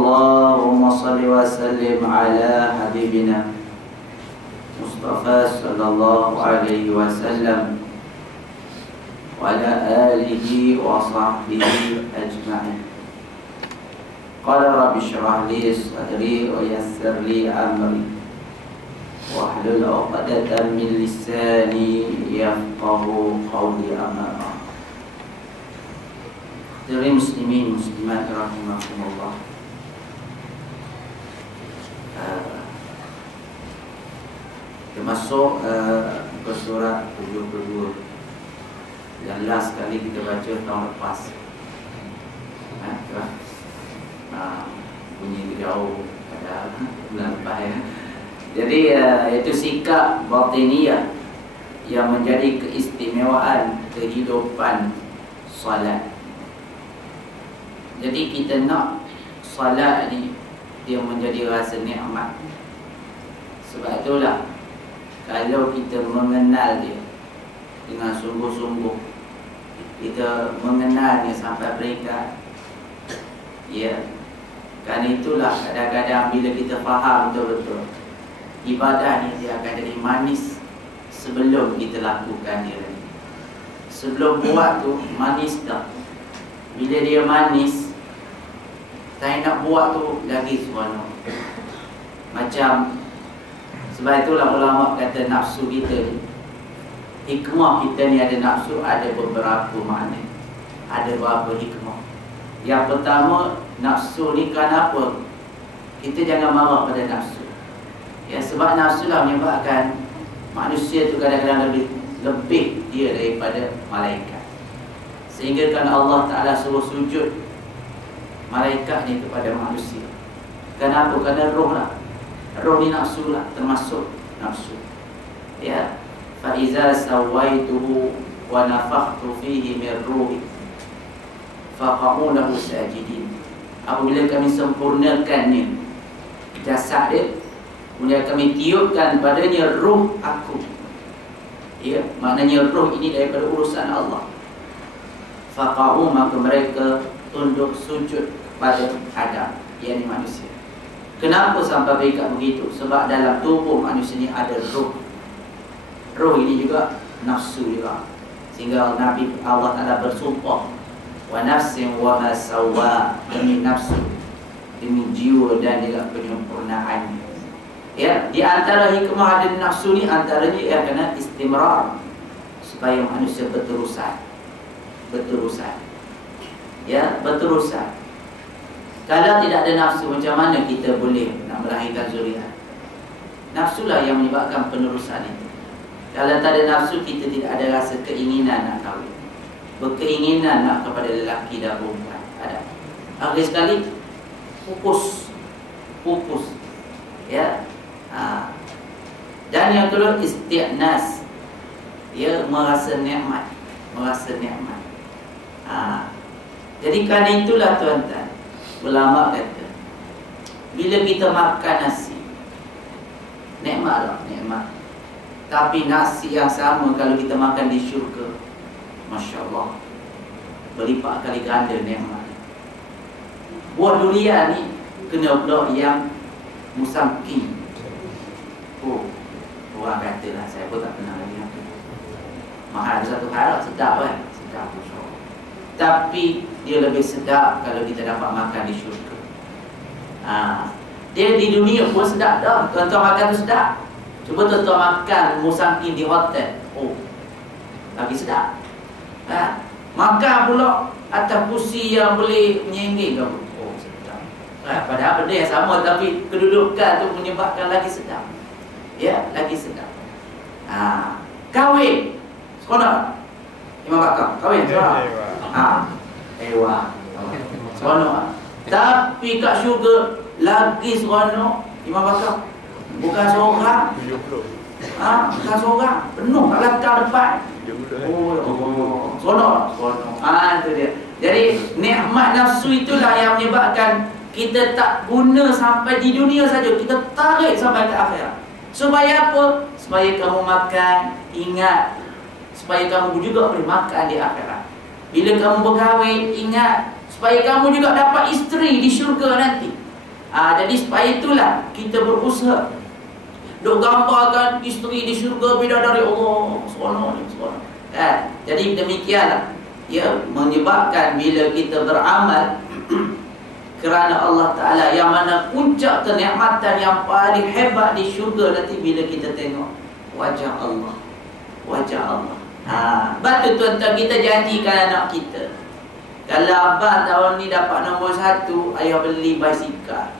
Allahumma salli wa sallim ala habibina Mustafa sallallahu alaihi wasallam wa ala alihi wa sahbihi ajma'in. Qala rabbi shrah li sadri wa yassir li amri wahlul 'uqdatam min lisani yafqahu qawli. Amma dari muslimin muslimat rahimakumullah, kita masuk ke surat 72 yang last kali kita baca tahun lepas. Bunyi jauh pada bulan lepas ya. Jadi itu sikap batiniyah yang menjadi keistimewaan kehidupan salat. Jadi kita nak salat ni dia menjadi rasa nikmat. Sebab itulah kalau kita mengenal dia dengan sungguh-sungguh, kita mengenalnya sampai peringkat, ya, kan itulah kadang-kadang bila kita faham betul-betul ibadah ni, dia akan jadi manis sebelum kita lakukan dia. Sebelum buat tu manis dah. Bila dia manis, saya nak buat tu lagi seronok. Macam sebab itulah ulama kata nafsu kita ni, hikmah kita ni ada nafsu, ada beberapa makna, ada beberapa hikmah. Yang pertama, nafsu ni kenapa kita jangan marah pada nafsu? Ya, sebab nafsu lah menyebabkan manusia tu kadang-kadang lebih dia daripada malaikat. Sehingga kan Allah Ta'ala suruh sujud malaikat ni kepada manusia. Kenapa? Kerana roh lah. Roh ni nafsu lah, termasuk nafsu. Ya, fa iza sawaituhu wa nafakhtu fihi min ruhi faqa'u lahu sajidin. Apabila kami sempurnakannya jasad dia, kemudian kami tiupkan padanya ruh aku. Ya, maknanya roh ini daripada urusan Allah. Faqa'u, maka mereka tunduk sujud pada Adam, yakni manusia. Kenapa sampai mereka begitu? Sebab dalam tubuh manusia ini ada roh. Roh ini juga nafsu juga. Sehingga Nabi Allah Ta'ala bersumpah, wa nafsin wa ma sawwa, demi nafsu, demi jiwa dan juga penyempurnaan. Ya, di antara hikmah ada nafsu ni antaranya ia kena istimrar, supaya manusia berterusan. Ya, berterusan. Kalau tidak ada nafsu, macam mana kita boleh nak melahirkan zuriat? Nafsulah yang menyebabkan penerusan itu. Kalau tak ada nafsu, kita tidak ada rasa keinginan nak kahwin, berkeinginan nak kepada lelaki dan perempuan. Ada. Akhir sekali pupus. Ya. Dan yang kedua, isti'nas. Ya, merasa nikmat. Jadi kerana itulah tuan-tuan, ulama kata, bila kita makan nasi, nikmat. Tapi nasi yang sama kalau kita makan di syurga, Masya Allah, berlipat kali ganda nikmat. Buah durian ni kena pula yang musangking. Orang kata lah, saya pun tak kenal lagi yang tu. Mahal satu hal, sedap kan? Sedap, Masya Allah. Tapi dia lebih sedap kalau kita dapat makan di syurga. Dia di dunia pun sedap dah. Tuan-tuan makan tu sedap. Cuba tuan-tuan makan musangking di hotel. Lagi sedap. Makan pula atas kursi yang boleh menyengging kamu. Sedap. Padahal benda yang sama, tapi kedudukan tu menyebabkan lagi sedap. Ya, lagi sedap. Kahwin seronok. Imam Bakar kahwin seronok. Ewa seronok. Tapi kat syurga lagi seronok. Imam Bakar bukan seorang, bukan seorang, penuh kat belakang depan. Seronok. Itu dia. Jadi nikmat nafsu itulah yang menyebabkan kita tak guna sampai di dunia saja, kita tarik sampai ke akhirat. Supaya apa? Supaya kamu makan, ingat, supaya kamu juga boleh makan di akhirat. Bila kamu berkahwin, ingat, supaya kamu juga dapat isteri di syurga nanti. Jadi supaya itulah kita berusaha. Duk gambarkan isteri di syurga bidadari Allah, seronok. Jadi demikianlah menyebabkan bila kita beramal kerana Allah Ta'ala, yang mana puncak kenikmatan yang paling hebat di syurga nanti bila kita tengok wajah Allah. Betul tuan-tuan, kita janjikan anak kita, kalau abang tahun ni dapat nombor 1, ayah beli basikal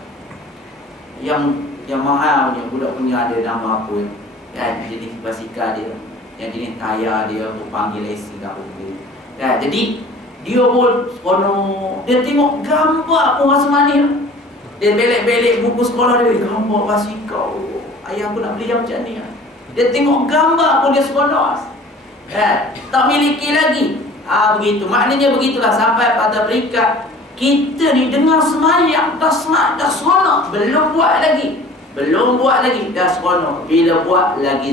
yang mahal punya. Budak punya ada nama apa kan, jenis basikal dia, yang jenis tayar dia aku panggil lesi kat rumah kan. Jadi dia pun dia tengok gambar pun rasa manis. Dia belek-belek buku sekolah dia, gambar basikal, ayah aku nak beli yang macam ni. Dia tengok gambar pun dia seronok kan. Tak miliki lagi. Begitu, maknanya begitulah sampai pada peringkat kita ni dengar semayang dah seronok, belum buat lagi, dah seronok. Bila buat lagi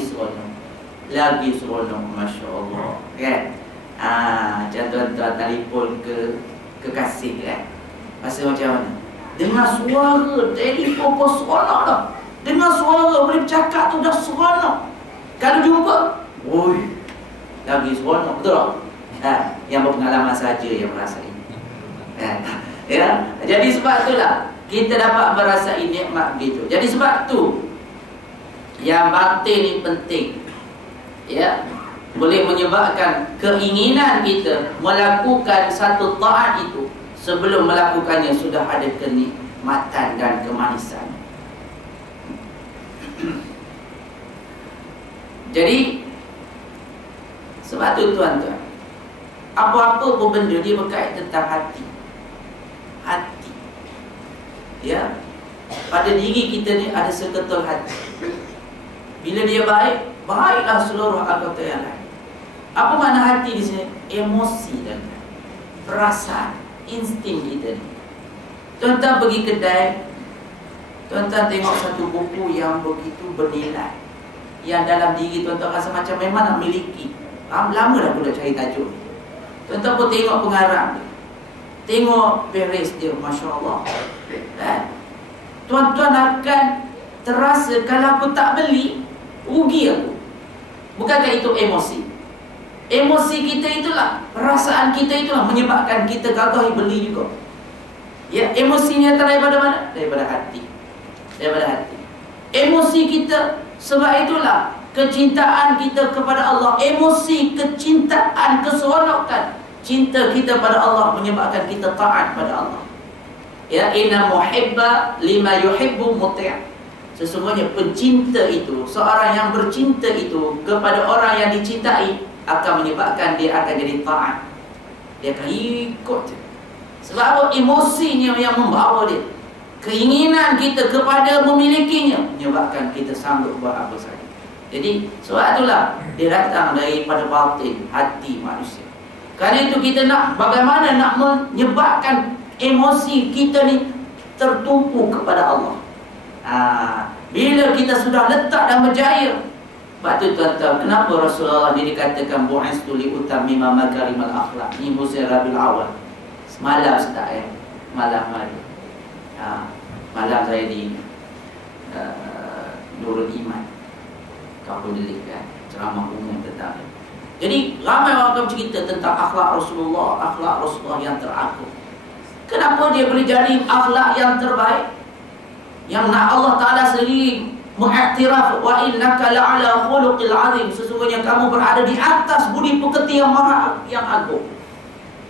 seronok, Masya Allah kan. Macam tuan-tuan telefon ke kekasih kan, rasa macam mana? Dengar suara telefon pun seronok dah. Dengar suara boleh bercakap tu dah seronok. Kalau jumpa, lagi seronok, betul tak? Yang berpengalaman saja yang merasa ini. Jadi sebab itulah kita dapat merasai nikmat begitu. Jadi sebab tu yang batin ni penting, boleh menyebabkan keinginan kita melakukan satu taat itu sebelum melakukannya sudah ada kenikmatan dan kemanisan. Jadi sebab tu tuan-tuan, apa-apa pun benda dia berkait tentang hati. Pada diri kita ni ada seketul hati. Bila dia baik, baiklah seluruh anggota yang lain. Apa makna hati di sini? Emosi dan perasaan, insting kita ni. Tuan-tuan pergi kedai, tuan-tuan tengok satu buku yang begitu bernilai, yang dalam diri tuan-tuan rasa macam memang nak miliki. Lama dah aku dah cari tajuk ni. Tuan-tuan pun tengok pengarang dia, tengok beres dia, Masya Allah. Tuan-tuan akan terasa kalau aku tak beli, rugi aku. Bukankah itu emosi? Emosi kita itulah, perasaan kita itulah menyebabkan kita gagah beli juga. Emosinya daripada mana? Daripada hati. Emosi kita, sebab itulah kecintaan kita kepada Allah, emosi, kecintaan, keseronokan cinta kita pada Allah menyebabkan kita taat pada Allah. Inna muhibba lima yuhibbu muti'. Sesungguhnya pencinta itu, seorang yang bercinta itu kepada orang yang dicintai, akan menyebabkan dia akan jadi taat. Dia akan ikut. Sebab apa? Emosinya yang membawa dia. Keinginan kita kepada memilikinya menyebabkan kita sanggup buat apa saja. Jadi sebab itulah dia datang daripada batin, hati manusia. Kerana itu kita nak bagaimana nak menyebabkan emosi kita ni tertumpu kepada Allah. Bila kita sudah letak dan berjaya. Sebab tu tuan-tuan, kenapa Rasulullah ni dikatakan bu'istu li utammima makarimal akhlak. Ni musim Rabiul Awal. Semalam sedap malam saya di Nurul Iman Kampung Delik kan, ceramah umum tentang. Jadi ramai orang bercerita tentang akhlak Rasulullah yang teragung. Kenapa dia boleh jadi akhlak yang terbaik? Yang nak Allah Ta'ala sendiri mengiktiraf, wa innaka la'ala khuluqil azim, sesungguhnya kamu berada di atas budi pekerti yang agung.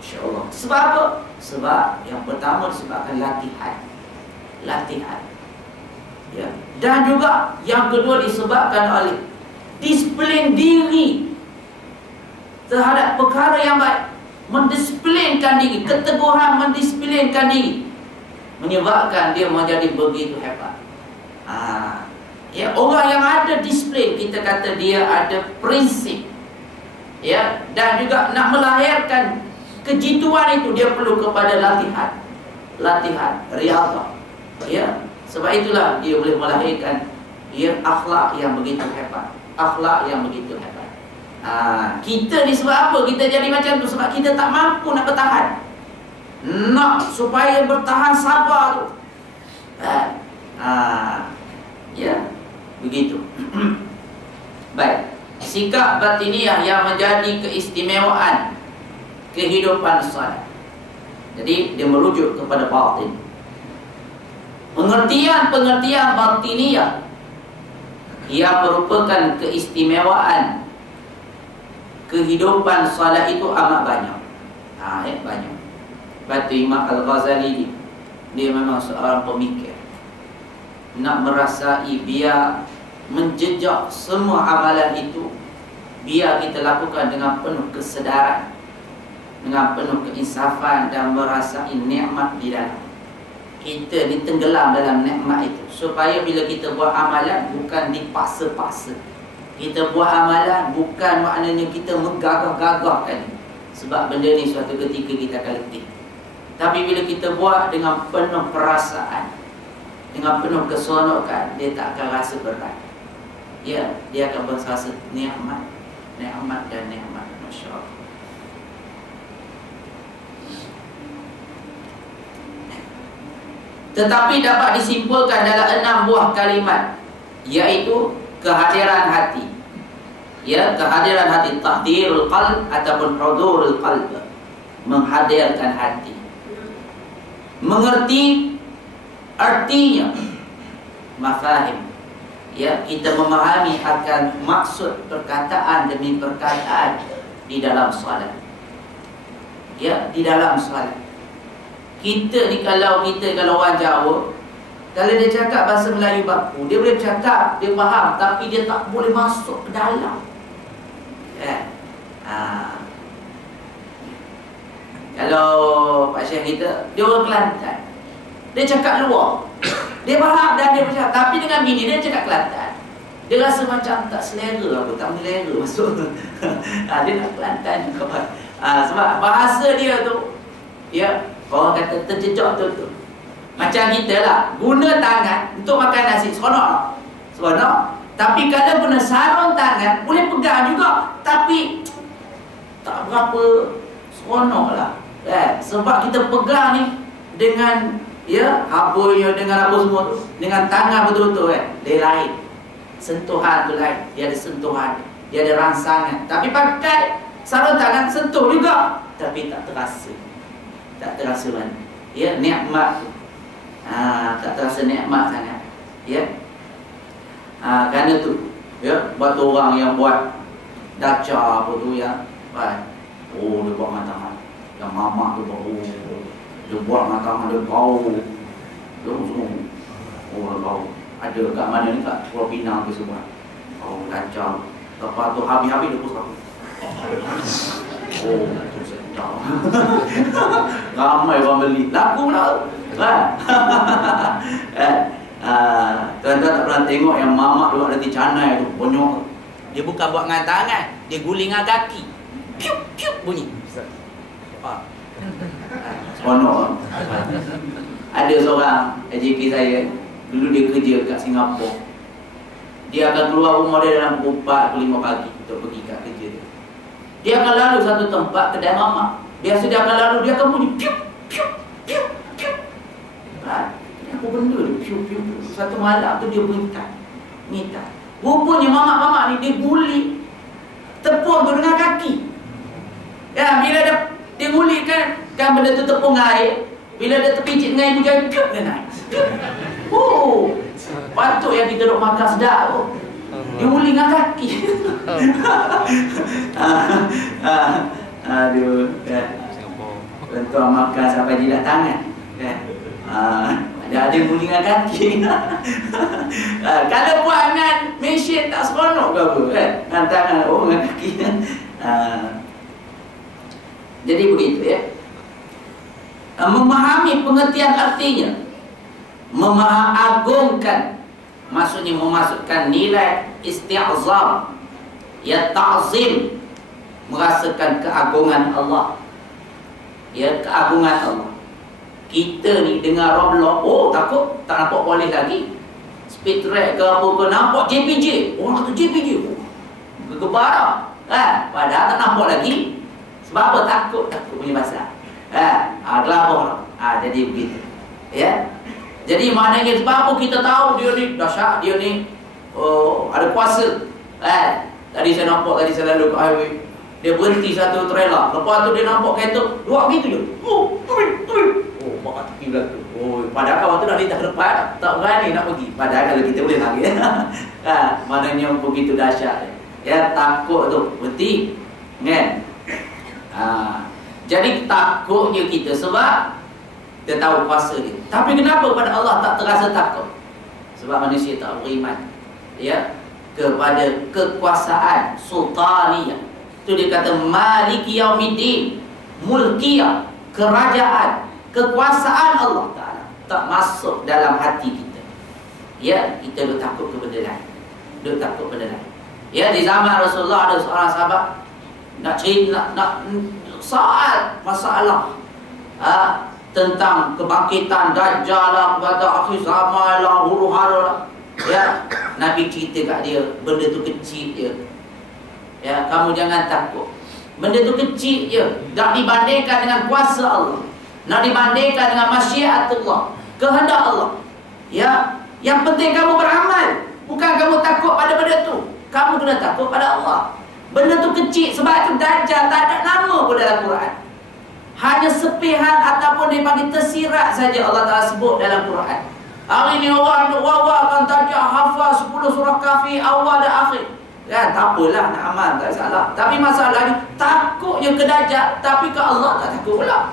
InsyaAllah. Sebab apa? Sebab yang pertama disebabkan latihan. Dan juga yang kedua disebabkan oleh disiplin diri terhadap perkara yang baik. Mendisiplinkan diri, keteguhan mendisiplinkan diri menyebabkan dia menjadi begitu hebat. Orang yang ada disiplin, kita kata dia ada prinsip. Dan juga nak melahirkan kejituan itu dia perlu kepada latihan, riyadhah. Sebab itulah dia boleh melahirkan akhlak yang begitu hebat. Kita ni sebab apa kita jadi macam tu? Sebab kita tak mampu nak bertahan. Nak supaya bertahan sabar tu. sikap batiniyah yang menjadi keistimewaan kehidupan salat. Jadi dia merujuk kepada batin. Pengertian batiniyah yang merupakan keistimewaan kehidupan salat itu amat banyak. Banyak. Batu Imam Al-Ghazali dia memang seorang pemikir. Nak merasai, biar menjejak semua amalan itu, biar kita lakukan dengan penuh kesedaran, dengan penuh keinsafan dan merasai nikmat di dalam. Kita ni tenggelam dalam nikmat itu, supaya bila kita buat amalan bukan dipaksa-paksa. Kita buat amalan bukan maknanya kita menggagah-gagahkan, sebab benda ni suatu ketika kita akan letih. Tapi bila kita buat dengan penuh perasaan, dengan penuh keseronokan, dia tak akan rasa berat. Ya, dia akan berasa nikmat, nikmat dan nikmat. Masya Allah. Tetapi dapat disimpulkan dalam 6 buah kalimat, iaitu kehadiran hati. Ya, kehadiran hati, tahdirul qalb ataupun hudurul qalb, menghadirkan hati. Mengerti artinya, mafahim. Ya, kita memahami akan maksud perkataan demi perkataan di dalam solat. Ya, di dalam solat. Kita ni kalau orang Jawa, kalau dia cakap bahasa Melayu baku, dia boleh cakap, dia faham, tapi dia tak boleh masuk ke dalam. Kalau Pak Syekh kita, dia orang Kelantan, dia cakap luar, dia faham dan dia bercakap, tapi dengan bini dia cakap Kelantan, dia rasa macam tak selera, aku tak melera masuk. Dia nak Kelantan juga. Sebab bahasa dia tu, ya, orang kata terjejak tu. Macam kita lah, guna tangan untuk makan nasi, seronok. Seronok. Tapi kalau guna sarung tangan, boleh pegang juga, tapi tak berapa seronok lah. Sebab kita pegang ni dengan, ya, habunya, dengan apa semua tu, dengan tangan betul-betul, dia lain. Sentuhan tu lain, dia ada sentuhan, dia ada rangsangan. Tapi pakai sarung tangan, sentuh juga, tapi tak terasa. Tak terasa mana, ya, nikmat tu. Tak terasa nikmat sangat, ya. Kerana tu, ya, buat orang yang buat daca apa tu, ya, dia buat matang. Yang mamak tu bau, dia buat matang, dia bau, dia semua, bau. Ada kat mana ni, kat Pulau Pinang tu semua, bau daca. Lepas tu habis-habis dia pusat. Tu sedap. Ramai orang beli, laku pula. Tuan-tuan tak pernah tengok yang mamak duduk ada di canai tu, bonyok. Dia bukan buat dengan tangan, dia guling dengan kaki. Piup, piup bunyi. Seronok. Ada seorang AJK saya, dulu dia kerja kat Singapura. Dia akan keluar rumah dia dalam pukul 4 ke 5 pagi untuk pergi kat kerja dia. Dia akan lalu satu tempat, kedai mamak. Biasa dia akan lalu, dia akan bunyi piup, piup, piup, piup. Apa benda dia? Piup, piup, piup. Satu malam tu dia minta. Rupanya mamak-mamak ni dia guli tepung tu dengan kaki. Ya, bila dia guli kan benda tu tepung air. Bila dia terpicit dengan ibu jari, piup dia naik. Patut yang kita duk makan sedap tu. Dia guli dengan kaki. Aduh, tuan makan sampai jilat tangan. Ada guli dengan kaki. Kalau buat dengan mesin tak seronok ke apa, kan? Dengan tangan, dengan kaki. Jadi begitu, ya. Memahami pengertian artinya, memahagungkan, maksudnya memasukkan nilai isti'azam, ya, ta'zim, merasakan keagungan Allah, ya, keagungan Allah. Kita ni dengar Roblox, takut tak nampak polis lagi, speed track ke apa ke, nampak JPJ, orang kata JPJ, gegebara, padahal tak nampak lagi. Sebab apa? Takut punya pasal. Gelabah. Jadi begitu, ya. Jadi maknanya sebab apa kita tahu dia ni dahsyat, dia ni ada kuasa, Tadi saya nampak, tadi saya lalu ke highway, dia berhenti satu trailer. Lepas tu dia nampak kereta luar gitu je. Oh, mak tepi belakang. Oh, padahal waktu nak lintas ke depan, tak berani nak pergi. Padahal kalau kita boleh lari. Maknanya begitu dahsyat. Ya, takut tu berhenti. Kan? Jadi takutnya kita sebab kita tahu kuasa dia. Tapi kenapa pada Allah tak terasa takut? Sebab manusia tak beriman, ya, kepada kekuasaan sultaniyah. Itu dia kata Maliki Yaumiddin, mulkiyah, kerajaan, kekuasaan Allah Ta'ala tak masuk dalam hati kita. Ya, kita duk takut ke benda lain. Duk takut benda lain. Ya, di zaman Rasulullah ada seorang sahabat nak cerita, nak soal masalah tentang kebangkitan Dajjal lah, pada akhir zaman lah, huru-hara lah. Ya, Nabi cerita kat dia, benda tu kecil je. Ya, kamu jangan takut. Benda tu kecil je. Tak dibandingkan dengan kuasa Allah. Nak dibandingkan dengan masyiat Allah, kehendak Allah. Ya, yang penting kamu beramal. Bukan kamu takut pada benda tu. Kamu kena takut pada Allah. Benda tu kecil. Sebab itu Dajjal tak ada nama pun dalam Quran. Hanya sepihan ataupun dipanggil tersirat saja Allah Ta'ala sebut dalam Quran. Hari ni orang duk wawakan Dajjal, hafal 10 surah Kahfi awal dan akhir. Ya, tak apalah, nak amal tak salah. Tapi masalahnya takutnya ke Dajjal, tapi ke Allah tak takut pula.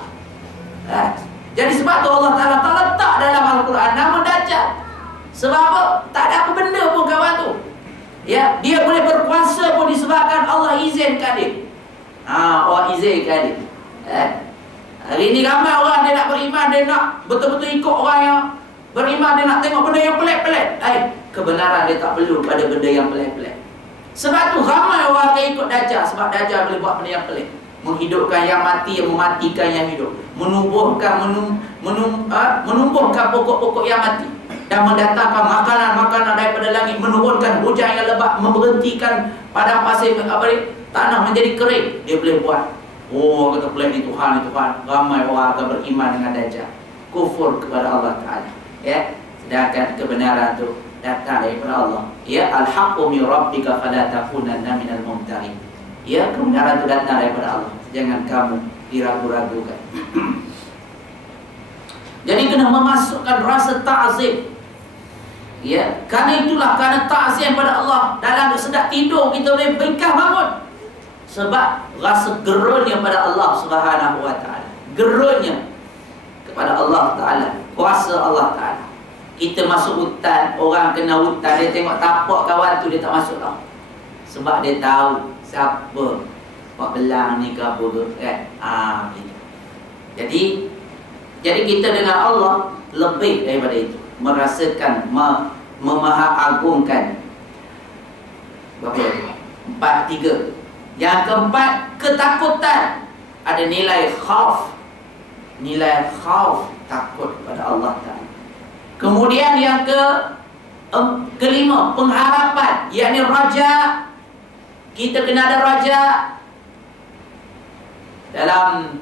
Jadi sebab tu Allah Ta'ala tak letak dalam Al-Quran nama Dajjal. Sebab apa? Tak ada apa benda pun kawan tu. Ya, dia boleh berkuasa pun disebabkan Allah izinkan dia. Allah izinkan dia. Hari ni ramai orang dia nak beriman, dia nak betul-betul ikut orang yang beriman, dia nak tengok benda yang pelik-pelik. Kebenaran dia tak perlu pada benda yang pelik-pelik. Sebab tu ramai orang akan ikut Dajjal. Sebab Dajjal boleh buat benda yang pelik. Menghidupkan yang mati, yang mematikan yang hidup. Menumbuhkan pokok-pokok yang mati. Dan mendatangkan makanan-makanan daripada langit. Menurunkan hujan yang lebat. Memberhentikan padang pasir tanah menjadi kering. Dia boleh buat. Oh, kata pelik ni Tuhan, ni Tuhan. Ramai orang akan beriman dengan Dajjal. Kufur kepada Allah Ta'ala. Ya, sedangkan kebenaran tu datang daripada Allah. Ya, al-haqqu min rabbika fala takunanna minal mumtarin. Ya, kebenaran itu datang daripada Allah. Jangan kamu diragu-ragukan. Jadi kena memasukkan rasa ta'zim. Ya, kerana itulah, kerana ta'zim pada Allah. Dalam sedap tidur kita boleh bingkah bangun. Sebab rasa gerunnya pada Allah Subhanahu wa ta'ala. Gerunnya kepada Allah Ta'ala, kuasa Allah Ta'ala. Kita masuk hutan, orang kena hutan, dia tengok tapak kawan tu, dia tak masuk tau. Sebab dia tahu siapa buat belang ni ke apa ke, kan? Gitu. Jadi kita dengan Allah lebih daripada itu. Merasakan, memahaagungkan. Berapa? 4, 3. Yang keempat, ketakutan. Ada nilai khauf. Nilai khauf, takut kepada Allah Ta'ala. Kemudian yang kelima, pengharapan, yakni raja. Kita kena ada raja. Dalam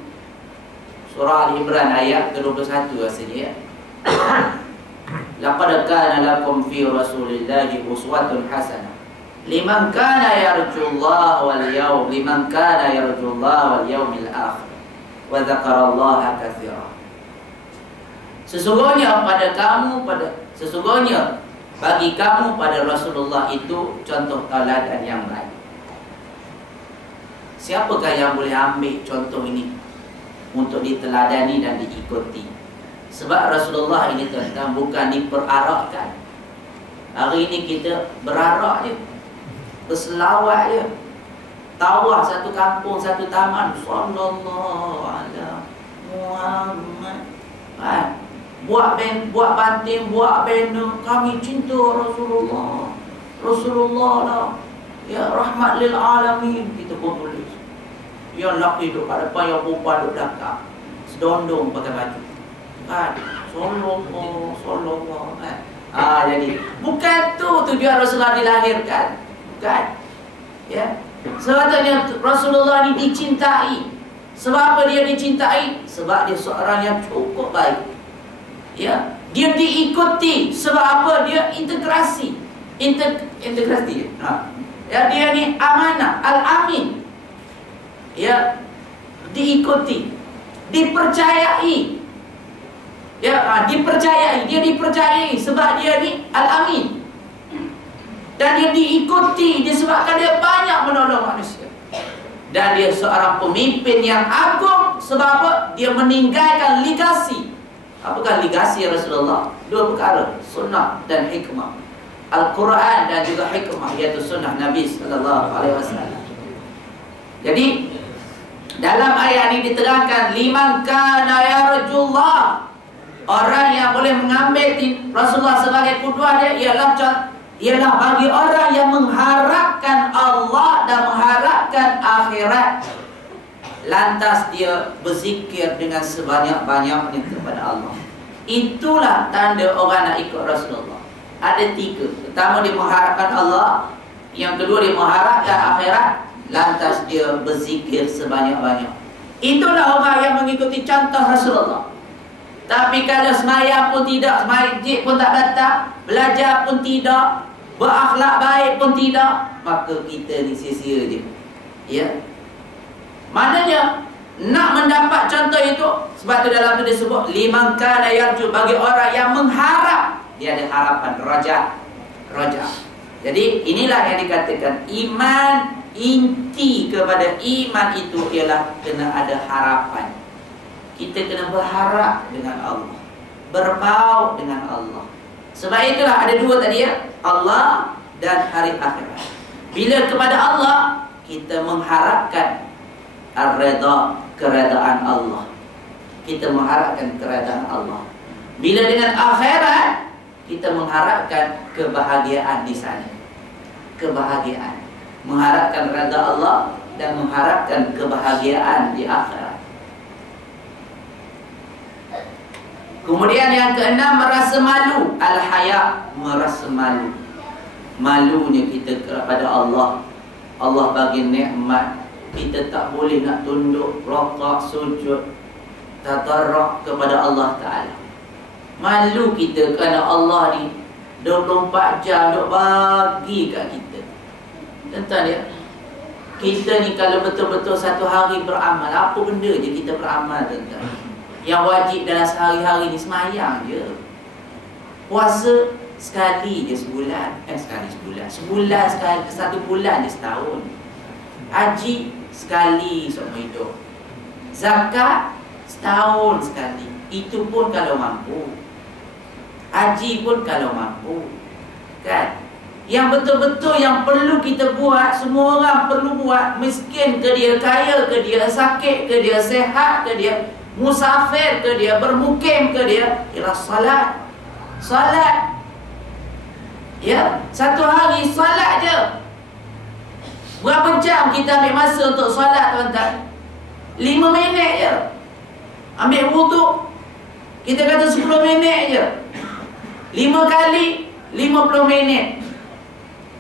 surah Al-Imran ayat ke-21 rasanya, ya. Laqad kana lakum fi Rasulillahi uswatun hasanah liman kana yarjullaha wal yawmil akhir wa dzakarallaha katsiran. Sesungguhnya bagi kamu pada Rasulullah itu contoh teladan yang baik. Siapakah yang boleh ambil contoh ini untuk diteladani dan diikuti? Sebab Rasulullah ini tuan-tuan bukan diperarakkan. Hari ini kita berarak je, berselawat je, tawaf satu kampung, satu taman, sallallahu alaihi Muhammad. Buat banting, buat banner, kami cinta Rasulullah. Rasulullah lah, ya, rahmat lil alamin. Kita pun tulis. Yang lelaki duduk kat depan, yang perempuan duduk belakang, sedondong pakai baju. Sallallahu. Jadi bukan tu tujuan Rasulullah dilahirkan. Bukan. Ya. Sebabnya Rasulullah ini dicintai. Sebab apa dia dicintai? Sebab dia seorang yang cukup baik. Ya, dia diikuti. Sebab apa? Dia integrasi. Integrasi. Ya, dia ni amanah, al-amin. Ya, diikuti, dipercayai. Ya, dipercayai, dia dipercayai sebab dia ni al-amin. Dan dia diikuti disebabkan dia banyak menolong manusia. Dan dia seorang pemimpin yang agung. Sebab apa? Dia meninggalkan legasi. Apakah legasi Rasulullah? Dua perkara, sunnah dan hikmah. Al-Quran dan juga hikmah, iaitu sunnah Nabi SAW. Jadi dalam ayat ini diterangkan, liman kana yarjullah, orang yang boleh mengambil Rasulullah sebagai qudwah dia ialah bagi orang yang mengharapkan Allah dan mengharapkan akhirat. Lantas dia berzikir dengan sebanyak-banyaknya kepada Allah. Itulah tanda orang nak ikut Rasulullah. Ada tiga. Pertama, dia mengharapkan Allah. Yang kedua, dia mengharapkan akhirat. Lantas dia berzikir sebanyak-banyak. Itulah orang yang mengikuti contoh Rasulullah. Tapi kalau semaya pun tidak, masjid pun tak datang, belajar pun tidak, berakhlak baik pun tidak, maka kita ni sia-sia je. Ya. Maknanya nak mendapat contoh itu, sebab tu dalam tu disebut liman kana yarju, bagi orang yang mengharap, dia ada harapan, raja. Jadi inilah yang dikatakan iman. Inti kepada iman itu ialah kena ada harapan. Kita kena berharap dengan Allah, berpaut dengan Allah. Sebab itulah ada dua tadi ya, Allah dan hari akhirat. Bila kepada Allah, kita mengharapkan ar-redha, keredaan Allah. Kita mengharapkan keredaan Allah. Bila dengan akhirat, kita mengharapkan kebahagiaan di sana. Kebahagiaan, mengharapkan redha Allah dan mengharapkan kebahagiaan di akhirat. Kemudian yang keenam, merasa malu. Al-haya, merasa malu. Malunya kita kepada Allah. Allah bagi nikmat, kita tak boleh nak tunduk, rakaat, sujud, tadarruk kepada Allah Ta'ala. Malu kita kerana Allah ni 24 jam duk bagi kat kita. Tentang dia, kita ni kalau betul-betul satu hari beramal, apa benda je kita beramal tentang. Yang wajib dalam sehari-hari ni semayang je. Puasa sekali je sebulan. Sekali sebulan. Sebulan sekali, satu bulan je setahun. Haji sekali seumur hidup. Zakat setahun sekali. Itu pun kalau mampu. Haji pun kalau mampu. Kan? Yang betul-betul yang perlu kita buat, semua orang perlu buat, miskin ke dia, kaya ke dia, sakit ke dia, sehat ke dia, musafir ke dia, bermukim ke dia, ialah salat. Salat. Ya, satu hari salat je. Berapa jam kita ambil masa untuk salat, tuan-tuan? 5 minit je. Ambil wuduk, kita kata 10 minit je. 5 kali 50 minit.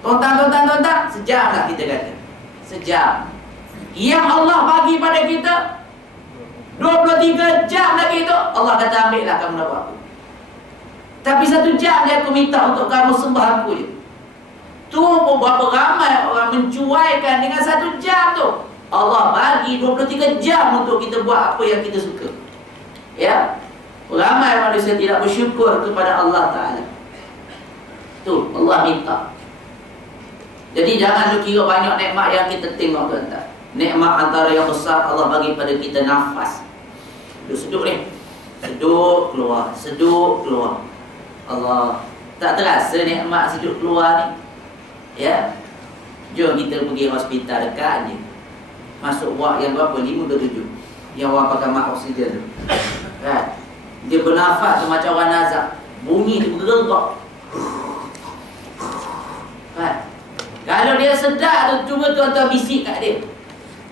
Tuan-tuan, sejam lah kita kata. Sejam. Yang Allah bagi pada kita 23 jam lagi tu, Allah kata ambil lah kamu nak buat aku. Tapi 1 jam je aku minta untuk kamu sembah aku je. Tu pun berapa ramai orang mencuaikan dengan 1 jam tu. Allah bagi 23 jam untuk kita buat apa yang kita suka. Ya. Ramai manusia tidak bersyukur kepada Allah Ta'ala. Tu Allah minta. Jadi jangan lu kira banyak nikmat yang kita tengok, tuan-tuan. Nikmat antara yang besar Allah bagi pada kita nafas. Seduk ni, seduk keluar, seduk keluar. Allah, tak terasa nikmat seduk keluar ni. Ya. Jom kita pergi hospital dekat je. Masuk ward yang berapa? 5 ke 7. Yang orang pakai mak oksigen tu. Kan? Dia bernafas tu macam orang nazak. Bunyi tu bergerak. Kan? Kalau dia sedar tu, cuba tuan-tuan bisik kat dia.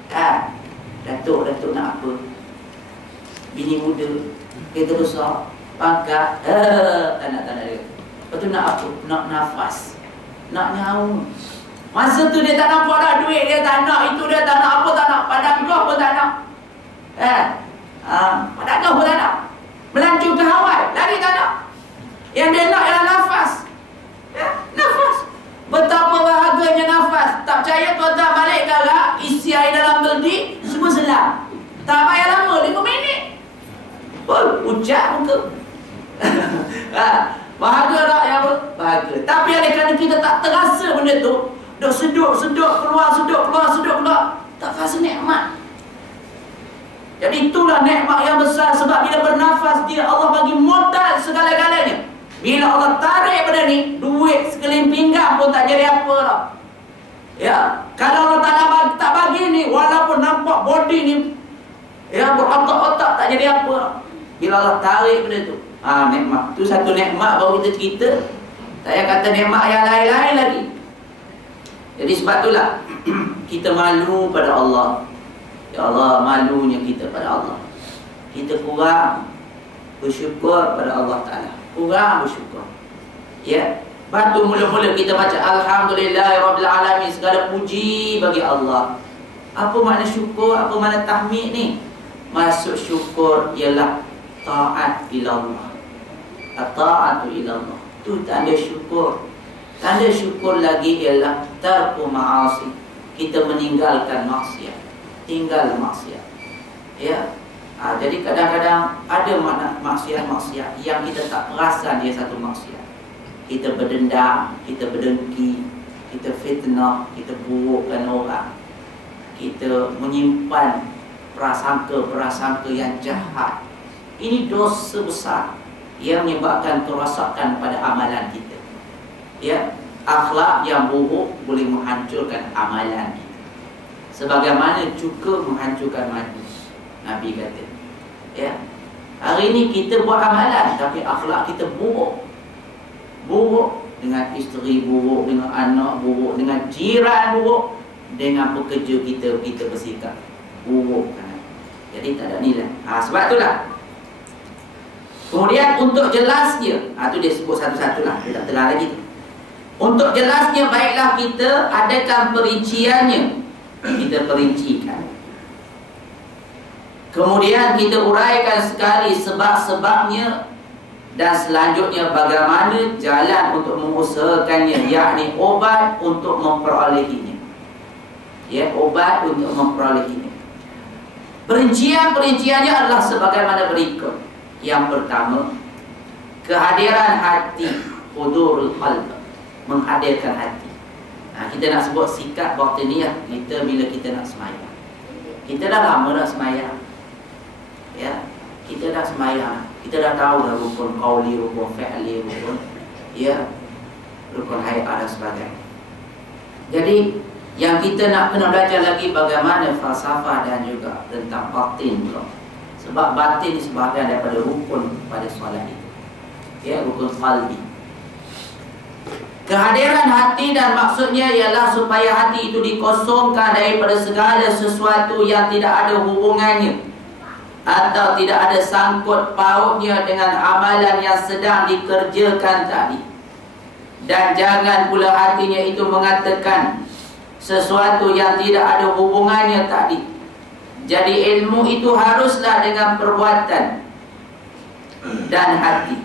Kan? Datuk nak apa? Bini muda, kereta besar, pangkat, tak nak dia. Lepas tu nak apa? Nak nafas, nak nyawa. Masa tu dia tak nampak dah duit, dia tak nak, itu dia tak nak, apa tak nak, padang kau pun tak nak. Padang kau pun tak nak. Melancur ke Hawaii, lari tak nak. Yang dia nak ialah nafas. Nafas. Betapa bahaganya nafas. Tak saya tuan-tuan balik garang, isi air dalam beldi, semua selam. Tak payah lama, 5 minit. Ucap muka. Bahagia tak yang bahagia. Tapi oleh kerana kita tak terasa benda tu, duk seduk keluar, tak rasa nikmat. Jadi itulah nikmat yang besar. Sebab bila bernafas dia, Allah bagi modal segala-galanya. Bila Allah tarik benda ni, duit sekeliling pinggang pun tak jadi apa dah. Ya, kalau Allah tak bagi ni, walaupun nampak body ni ya berotak-otak, tak jadi apa. Bila Allah tarik benda tu, nikmat. Tu satu nikmat baru kita cerita. Tak payah kata nikmat yang lain-lain lagi. Jadi sebab itulah kita malu pada Allah. Ya Allah, malunya kita pada Allah. Kita kurang bersyukur pada Allah Ta'ala. Kurang bersyukur. Ya, batu mula-mula kita baca Alhamdulillahirabbil alamin, segala puji bagi Allah. Apa makna syukur? Apa makna tahmid ni? Maksud syukur ialah taat ilallah. At-ta'atu ilallah. Tu tanda syukur. Tanda syukur lagi ialah tarku ma'asi. Kita meninggalkan maksiat. Tinggal maksiat. Ya. Jadi kadang-kadang ada makna maksiat-maksiat yang kita tak perasan dia satu maksiat. Kita berdendam, kita berdengki, kita fitnah, kita burukkan orang, kita menyimpan prasangka-prasangka yang jahat. Ini dosa besar yang menyebabkan kerosakan pada amalan kita. Ya, akhlak yang buruk boleh menghancurkan amalan kita. Sebagaimana juga menghancurkan mati. Nabi kata, ya, hari ini kita buat amalan tapi akhlak kita buruk. Buruk dengan isteri buruk, dengan anak buruk, dengan jiran buruk, dengan pekerja kita bersikap buruk kan? Jadi tak ada nilai. Sebab itulah. Kemudian untuk jelasnya, tu dia sebut satu-satulah, dia tak telah lagi tu. Untuk jelasnya, baiklah kita adakan perinciannya. Kita perincikan. Kemudian kita uraikan sekali sebab-sebabnya, dan selanjutnya bagaimana jalan untuk mengusahakannya, yakni obat untuk memperolehinya. Ya, obat untuk memperolehinya. Perincian-perinciannya adalah sebagaimana berikut. Yang pertama, kehadiran hati, hudurul qalb, menghadirkan hati. Kita nak sebut sikap batiniyah kita bila kita nak semayang. Kita dah lama nak semayang. Ya, kita dah semayang. Kita dah tahu dah rukun qauli, rukun fi'li, rukun rukun hayat dan sebagainya. Jadi yang kita nak kena belajar lagi bagaimana falsafah dan juga tentang batin pula. Sebab batin sebahagian daripada rukun pada solat itu. Ya, rukun qalbi. Kehadiran hati dan maksudnya ialah supaya hati itu dikosongkan daripada segala sesuatu yang tidak ada hubungannya atau tidak ada sangkut pautnya dengan amalan yang sedang dikerjakan tadi. Dan jangan pula hatinya itu mengatakan sesuatu yang tidak ada hubungannya tadi. Jadi ilmu itu haruslah dengan perbuatan dan hati,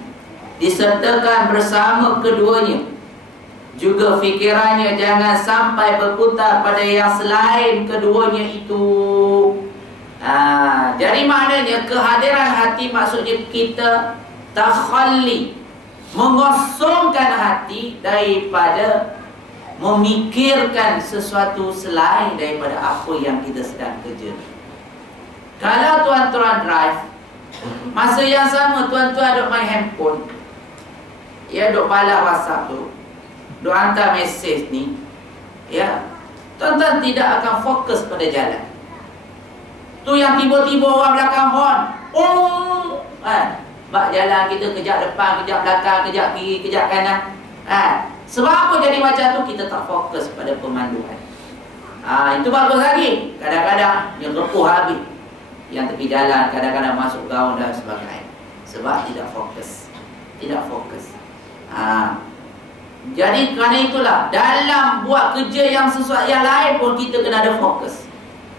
disertakan bersama keduanya. Juga fikirannya jangan sampai berputar pada yang selain keduanya itu. Jadi maknanya kehadiran hati maksudnya kita takhalli, mengosongkan hati daripada memikirkan sesuatu selain daripada apa yang kita sedang kerja. Kalau tuan-tuan drive, masa yang sama tuan-tuan duk main handphone, ya, duk balas WhatsApp tu, duk hantar mesej ni, ya, tuan-tuan tidak akan fokus pada jalan. Tu yang tiba-tiba orang belakang horn, bak jalan kita kejap depan, kejap belakang, kejap kiri, kejap kanan. Sebab apa jadi macam tu? Kita tak fokus pada pemanduan. Itu bagus lagi. Kadang-kadang yang repuh habis, yang tepi jalan, kadang-kadang masuk gaun dan sebagainya. Sebab tidak fokus. Tidak fokus. Jadi kerana itulah, dalam buat kerja yang sesuatu yang lain pun kita kena ada fokus.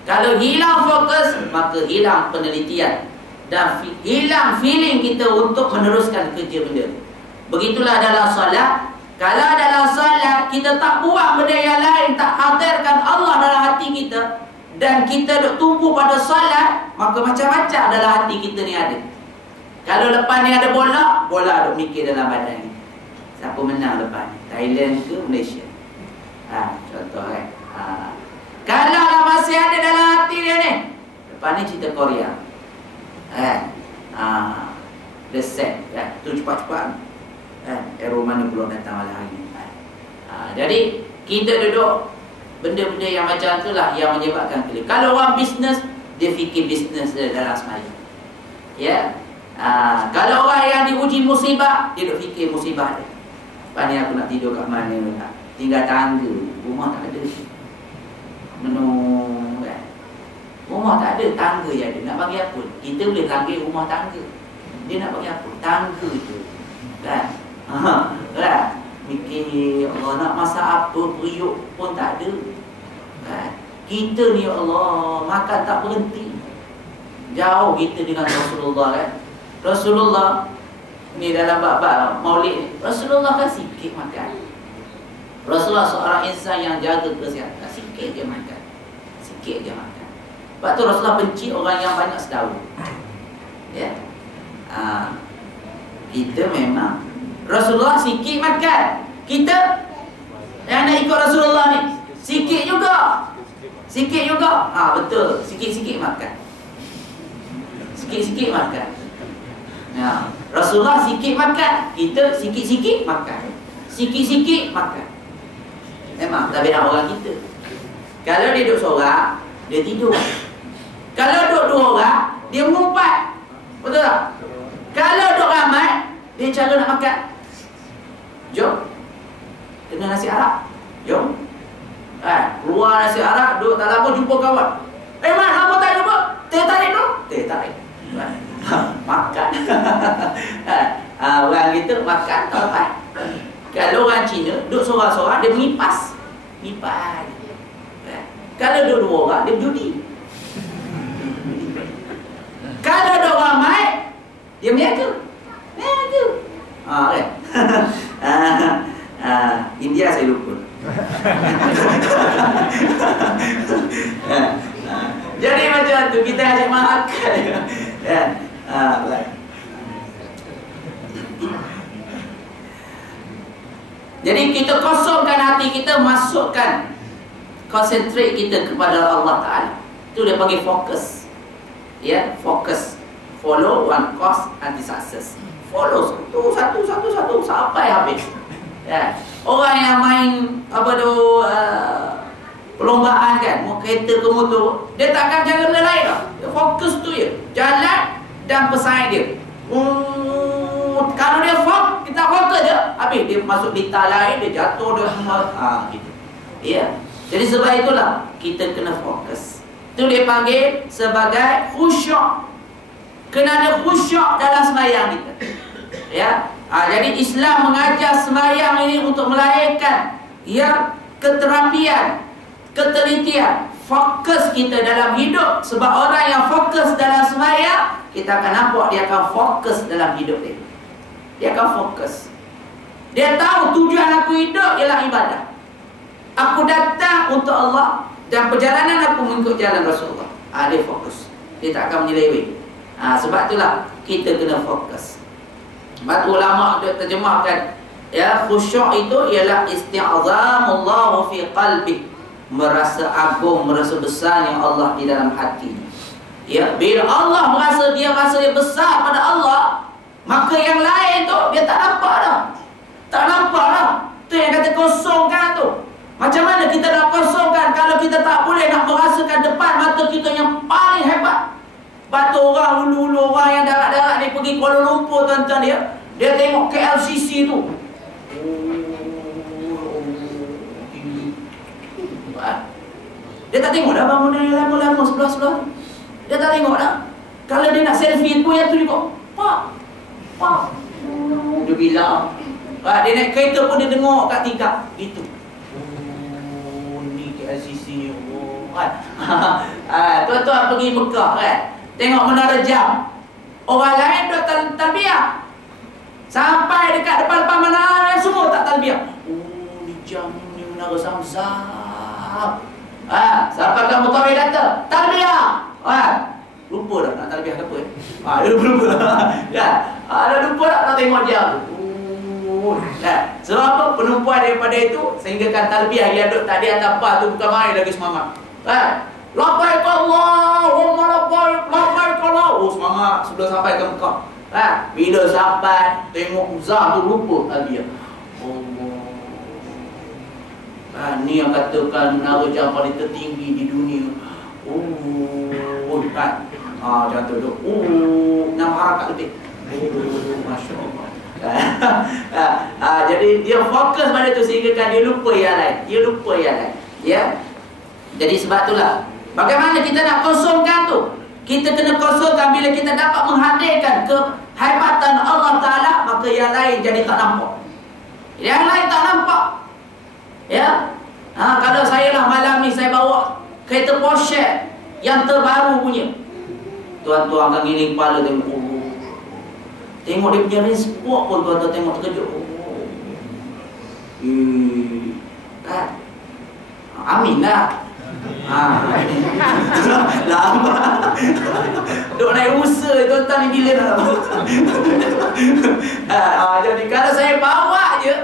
Kalau hilang fokus, maka hilang penelitian dan hilang feeling kita untuk meneruskan kerja benda. Begitulah dalam solat. Kalau dalam solat kita tak buang benda yang lain, tak hadirkan Allah dalam hati kita, dan kita duk tumpu pada salat, maka macam-macam dalam hati kita ni ada. Kalau lepas ni ada bola, bola duk mikir dalam badan ni. Siapa menang lepas ni? Thailand ke Malaysia? Contoh kan. Kalau lah masih ada dalam hati dia ni, lepas ni cerita Korea. The set tu cepat-cepat. Arrow mana pula datang malam hari ni. Jadi kita duduk benda-benda yang macam tu lah yang menyebabkan keliru. Kalau orang bisnes, dia fikir bisnes dia dalam semaya. Ya. Kalau orang yang diuji musibah, dia duk fikir musibah dia. Lepas ni aku nak tidur kat mana tak? Tinggal tangga, rumah tak ada. Menung kan. Rumah tak ada, tangga je ada. Nak bagi apa? Kita boleh langgir rumah tangga. Dia nak bagi apa? Tangga tu. Kan? Kan? Mikir, Allah nak masak apa, periuk pun tak ada. Kan? Kita ni, Allah, makan tak berhenti. Jauh kita dengan Rasulullah kan. Rasulullah ni dalam bab-bab maulid, Rasulullah kan sikit makan. Rasulullah seorang insan yang jaga kesihatan, sikit je makan. Sikit je makan. Sebab tu Rasulullah benci orang yang banyak sedawa. Ya. Kita memang Rasulullah sikit makan. Kita yang nak ikut Rasulullah ni sikit juga. Sikit juga. Betul. Sikit-sikit makan. Sikit-sikit makan. Ya. Rasulullah sikit makan. Kita sikit-sikit makan. Sikit-sikit makan. Memang tabiat orang kita. Kalau dia duduk seorang, dia tidur. Kalau duduk dua orang, dia mengumpat. Betul tak? Kalau duduk ramai, dia cara nak makan. Jom. Kena nasi Arab. Jom. Keluar nasi Arab, duduk tak lama jumpa kawan. Man, apa tak jumpa? Teh tarik tu? Teh tarik. Makan. Orang kita makan tak apa. Kalau orang Cina duduk seorang-seorang, dia mengipas. Ngipas. Kalau duduk dua orang, dia berjudi. Kalau duduk ramai, dia meniaga. Kan? India saya lupa. Jadi macam tu, kita asyik makan. Jadi kita kosongkan hati kita, masukkan konsentrate kita kepada Allah Ta'ala. Itu dia panggil fokus. Ya, fokus. Follow one cause, anti success. Follow satu sampai habis. Ya. Orang yang main perlombaan kan, mau kereta ke motor, dia takkan jaga benda lain tau. Dia fokus tu je, jalan dan pesaing dia. Kalau dia kita fokus je, habis dia masuk litar lain, dia jatuh, dia gitu. Ya. Jadi sebab itulah kita kena fokus. Itu dia panggil sebagai khusyuk. Kena ada khusyuk dalam sembahyang kita. Ya. Jadi Islam mengajar sembahyang ini untuk melahirkan keterapian, ketelitian, fokus kita dalam hidup. Sebab orang yang fokus dalam sembahyang, kita akan nampak dia akan fokus dalam hidup dia. Dia akan fokus. Dia tahu tujuan aku hidup ialah ibadah. Aku datang untuk Allah dan perjalanan aku mengikut jalan Rasulullah. Dia fokus. Dia tak akan menyeleweng. Sebab itulah kita kena fokus. Sebab ulama dia terjemahkan, ya, khusyuk itu ialah isti'azamullahu fi qalbi, merasa agung, merasa besarnya Allah di dalam hati. Ya, bila Allah merasa dia besar pada Allah, maka yang lain tu dia tak nampak dah. Tak nampak dah. Tu yang kata kosongkan tu. Macam mana kita nak kosongkan kalau kita tak boleh nak merasakan depan mata kita yang paling hebat? Batu orang, ulu-ulu orang yang darat-darat ni pergi Kuala Lumpur, tuan-tuan dia tengok KLCC tu. Dia tak tengok dah bangunan yang lama-lama sebelah-sebelah tu. Dia tak tengok dah. Kalau dia nak selfie pun yang tu tengok. Pak. Dia bilang. Dia naik kereta pun dia tengok kat tingkap. Gitu. Ni KLCC. Tuan-tuan pergi Mekah kan. Tengok menara jam. Orang lain duk talbiah. Sampai dekat depan menara yang semua tak talbiah. Ni jam sab. Sampai kamu tahu kata talbiyah. Lupa dah nak talbiyah apa dia lupa. Dah lupa nak tengok dia tu. Sebab apa? Penumpuan daripada itu sehingga kan talbiyah yang duduk tadi atas bas tu bukan main lagi semangat. Labbaik Allahumma labbaik Allah. Semangat sudah sampai ke Mekah. Bila sampai tengok Zah tu lupa talbiyah. Ni yang katakan naraja paling tertinggi di dunia. Jangan duduk. 6 harakat lebih. Masya Allah. Jadi dia fokus pada tu sehingga kan dia lupa yang lain. Ya. Jadi sebab itulah bagaimana kita nak kosongkan tu. Kita kena kosongkan bila kita dapat menghadirkan kehebatan Allah Ta'ala, maka yang lain jadi tak nampak. Yang lain tak nampak. Ya. Kalau saya lah malam ni saya bawa kereta Porsche yang terbaru punya, tuan-tuan akan giling kepala tengok. Tengok dia punya respon pun tuan-tuan tengok terkejut. Amin lah. Lama duk naik usaha tuan-tuan ni bila nak. Jadi kalau saya bawa je,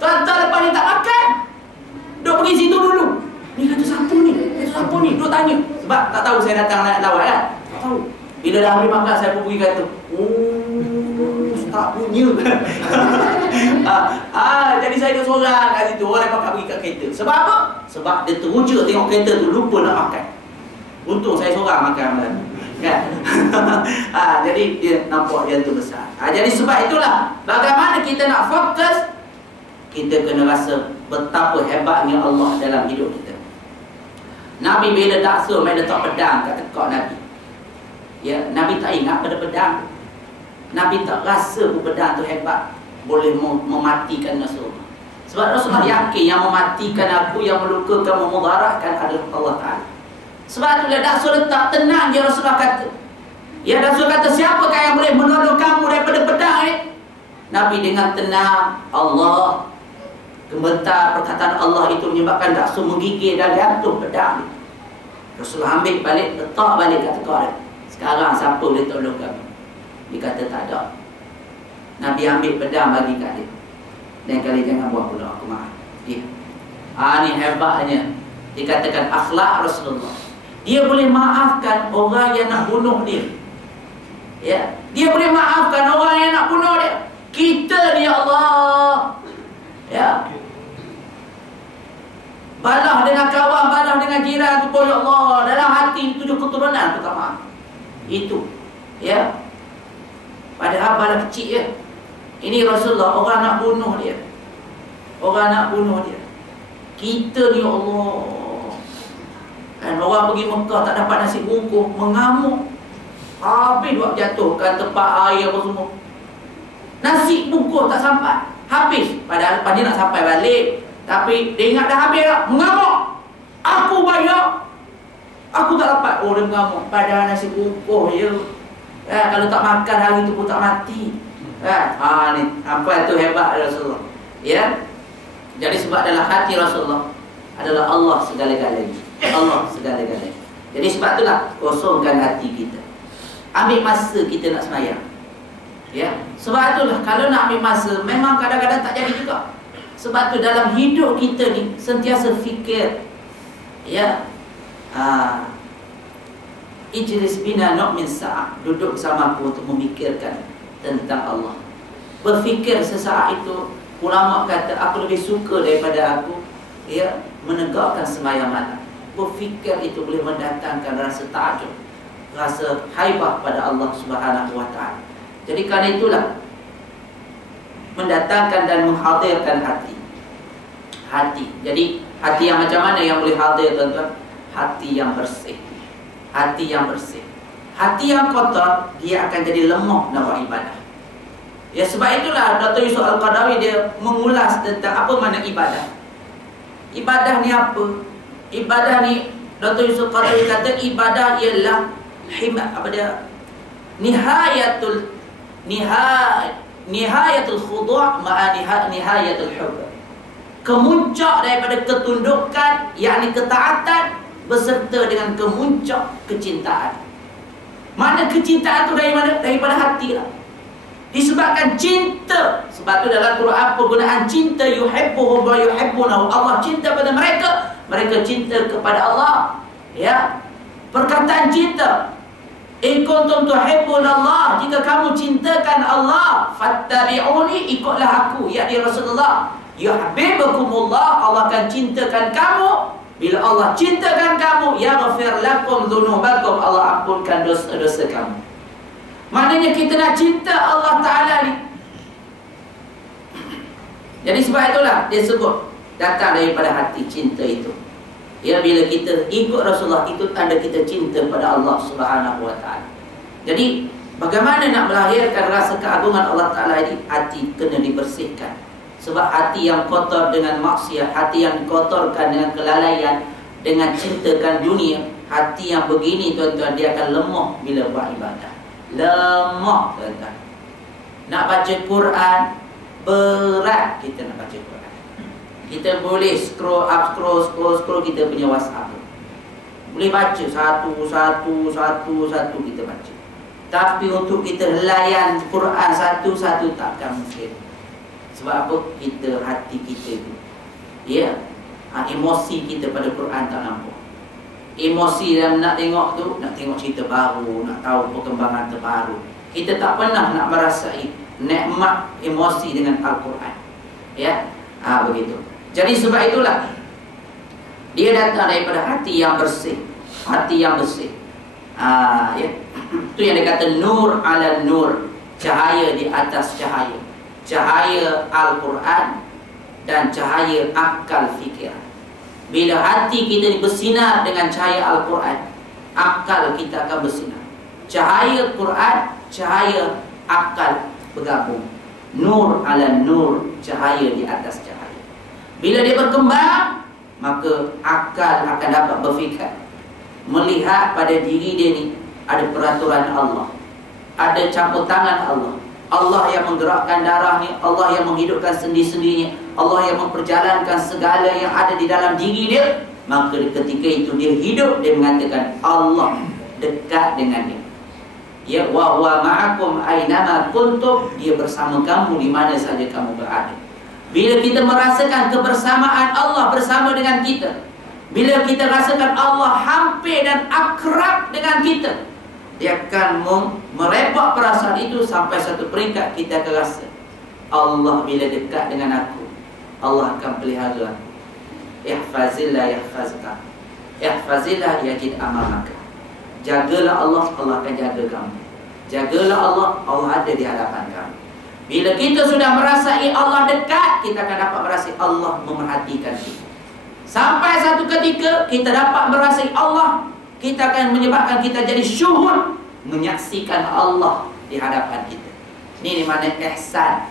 tuan-tuan lepas ni tak makan, duk pergi situ dulu. Ni kata siapa ni? Duk tanya. Sebab tak tahu saya datang nak lawat kan. Tak tahu. Bila dah habis makan saya pun pergi kata, tak punya. Jadi saya duduk seorang kat situ. Orang pakai pergi kat kereta. Sebab apa? Sebab dia teruja tengok kereta tu, lupa nak makan. Untung saya seorang makan malam tu, kan? Jadi dia nampak dia tu besar. Jadi sebab itulah bagaimana kita nak fokus, kita kena rasa betapa hebatnya Allah dalam hidup kita. Nabi bila daksa main letak pedang kat tekak Nabi. Ya, Nabi tak ingat pada pedang. Nabi tak rasa pun pedang tu hebat, boleh mematikan Rasulullah. Sebab Rasulullah yakin yang mematikan aku, yang melukakan, memudaratkan adalah Allah Ta'ala. Sebab tu dia daksa letak, tenang je Rasulullah kata. Ya, Rasul kata, siapakah yang boleh menolong kamu daripada pedang ni? Nabi dengan tenang, Allah, gemetar perkataan Allah itu menyebabkan daksa menggigil dan jatuh pedang ni. Rasulullah ambil balik, letak balik kat tekak dia. Sekarang siapa boleh tolong kami? Dia kata tak ada. Nabi ambil pedang bagi kat dia. Dan kali jangan buat pula, aku maaf. Dia. Ni hebatnya. Dikatakan akhlak Rasulullah. Dia boleh maafkan orang yang nak bunuh dia. Ya, dia boleh maafkan orang yang nak bunuh dia. Kita ni Allah. Ya. Balah dengan kawan, balah dengan jiran tu pun ya Allah. Dalam hati 7 keturunan tu tak maaf. Itu. Ya. Padahal balah kecil je. Ini Rasulullah, orang nak bunuh dia. Orang nak bunuh dia. Kita ni Allah. Kan orang pergi Mekah tak dapat nasi bungkus, mengamuk. Habis buat jatuhkan tempat air apa semua. Nasi bungkus tak sampai. Habis. Padahal lepas dia nak sampai balik. Tapi dia ingat dah habis lah. Mengamuk. Aku bayar. Aku tak dapat. Oh, dia mengamuk. Padahal nasi bungkus je. Kalau tak makan hari tu pun tak mati. Ni apa itu hebat Rasulullah. Ya. Jadi sebab dalam hati Rasulullah adalah Allah segala-galanya. Allah segala-galanya. Jadi sebab itulah kosongkan hati kita. Ambil masa kita nak sembahyang. Ya. Sebab itulah kalau nak ambil masa memang kadang-kadang tak jadi juga. Sebab tu dalam hidup kita ni sentiasa fikir. Ya. Ijlis bina nu'min sa'ah. Duduk bersama aku untuk memikirkan tentang Allah. Berfikir sesaat itu, ulama kata aku lebih suka daripada aku menegakkan sembahyang malam. Berfikir itu boleh mendatangkan rasa takjub, rasa haibah pada Allah Subhanahu wa Ta'ala. Jadi kerana itulah mendatangkan dan menghadirkan hati. Jadi hati yang macam mana yang boleh hadir tuan-tuan? Hati yang bersih. Hati yang bersih. Hati yang kotor, dia akan jadi lemah nak buat ibadah. Ya, sebab itulah Dr. Yusuf Al-Qaradawi dia mengulas tentang apa makna ibadah. Ibadah ni apa? Ibadah ni Dr. Yusuf Al-Qaradawi kata ibadah ialah nihayatul khudu' ma'a nihayatul hubb. kemuncak daripada ketundukan, yakni ketaatan, beserta dengan kemuncak kecintaan. Mana kecintaan itu dari mana? Daripada hati lah. Disebabkan cinta. Sebab itu dalam Quran penggunaan cinta, yuhibbuhum wa yuhibbunahu. Allah cinta pada mereka, mereka cinta kepada Allah. Ya. Perkataan cinta. In kuntum tuhibbunallah, jika kamu cintakan Allah, fattabi'uni, ikutlah aku, yakni Rasulullah. Yuhibbukumullah, Allah akan cintakan kamu. Bila Allah cintakan kamu, yaghfir lakum dzunubakum, Allah ampunkan dosa-dosa kamu. Maknanya kita nak cinta Allah Ta'ala ni. Jadi sebab itulah dia sebut datang daripada hati cinta itu. Ya, bila kita ikut Rasulullah, itu tanda kita cinta pada Allah Subhanahu Wa Ta'ala. Jadi bagaimana nak melahirkan rasa keagungan Allah Ta'ala ini? Hati kena dibersihkan. Sebab hati yang kotor dengan maksiat, hati yang dikotorkan dengan kelalaian, dengan cintakan dunia, hati yang begini tuan-tuan, dia akan lemah bila buat ibadah. Lemah tuan-tuan. Nak baca Quran, berat kita nak baca Quran. Kita boleh scroll up, scroll kita punya WhatsApp. Boleh baca satu kita baca. Tapi untuk kita layan Quran satu-satu takkan mungkin. Sebab apa? Kita, hati kita tu, ya, emosi kita pada Quran tak nampak. Emosi dalam nak tengok tu, nak tengok cerita baru, nak tahu perkembangan terbaru. Kita tak pernah nak merasai nikmat emosi dengan Al-Quran. Ya, begitu. Jadi sebab itulah dia datang daripada hati yang bersih, hati yang bersih. Ya, itu yang dia kata nur ala nur, cahaya di atas cahaya. Cahaya Al-Quran dan cahaya akal fikiran. Bila hati kita bersinar dengan cahaya Al-Quran, akal kita akan bersinar. Cahaya Quran, cahaya akal bergabung. Nur ala nur, cahaya di atas cahaya. Bila dia berkembang, maka akal akan dapat berfikir, melihat pada diri dia ni ada peraturan Allah, ada campur tangan Allah. Allah yang menggerakkan darah ni, Allah yang menghidupkan sendi-sendinya, Allah yang memperjalankan segala yang ada di dalam diri dia. Maka ketika itu dia hidup, dia mengatakan Allah dekat dengan dia. Ya, wa huwa ma'akum aynama kuntum, dia bersama kamu di mana saja kamu berada. Bila kita merasakan kebersamaan Allah bersama dengan kita, bila kita rasakan Allah hampir dan akrab dengan kita, dia akan merebak perasaan itu sampai satu peringkat kita akan rasa Allah bila dekat dengan aku, Allah akan pelihara aku. Ihfazillah yahfazka, ihfazillah yajid amamaka. Jagalah Allah, Allah akan jaga kamu. Jagalah Allah, Allah ada di hadapan kamu. Bila kita sudah merasai Allah dekat, kita akan dapat merasai Allah memerhatikan kita. Sampai satu ketika kita dapat merasai Allah, kita akan menyebabkan kita jadi syuhud, menyaksikan Allah di hadapan kita. Ini mana ihsan.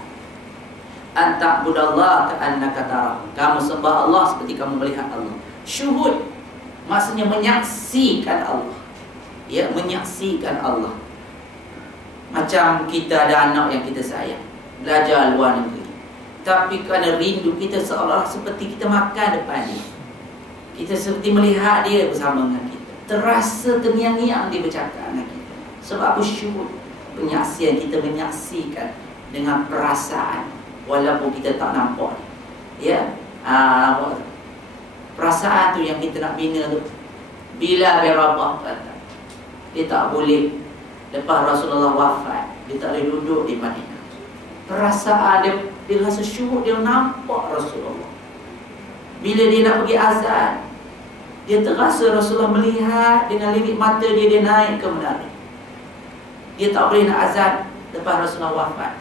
Anta'budallah ka'annaka tarahu. Kamu sembah Allah seperti kamu melihat Allah. Syuhud maksudnya menyaksikan Allah. Ya, menyaksikan Allah. Macam kita ada anak yang kita sayang, belajar luar negeri, tapi kerana rindu kita seolah seperti kita makan depan dia. Kita seperti melihat dia bersama dengan kita, terasa terngiang-ngiang dia bercakap dengan kita. Sebab syuhud, penyaksian, kita menyaksikan dengan perasaan walaupun kita tak nampak. Ya, perasaan tu yang kita nak bina tu. Bila Rabah kata dia tak boleh, lepas Rasulullah wafat, dia tak boleh duduk di Madinah. Perasaan dia, dia rasa syuhud, dia nampak Rasulullah. Bila dia nak pergi azan, dia terasa Rasulullah melihat dengan lirik mata dia, dia naik ke menara. Dia tak boleh nak azan lepas Rasulullah wafat.